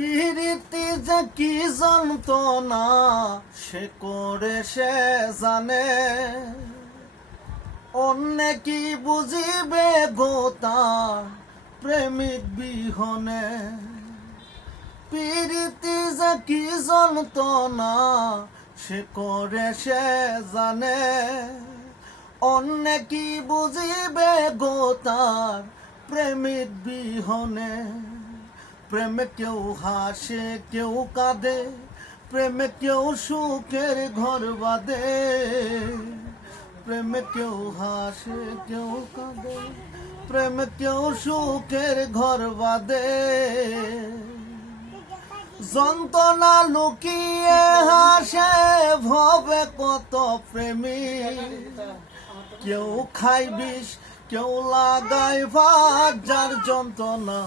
পিরিতি যে কি যন্ত্রণা সে করে সে জানে, অন্য কি বুঝিবে গো তার প্রেমিক বিহনে। পিরিতি যে কি যন্ত্রণা সে করে সে জানে, অন্য কি বুঝিবে গো তার প্রেমিক বিহনে। প্রেমে কেউ হাসে কেউ কাঁদে, প্রেমে কেউ সুখের ঘর বাঁধে। প্রেমে কেউ হাসে কেউ কাঁদে, প্রেমে কেউ সুখের ঘর বাঁধে। যন্ত্রণা লুকিয়ে হাসে ভবে কত প্রেমিক, কেউ খাই বিষ কেউ লাগাই ভাত, যার যন্ত্রণা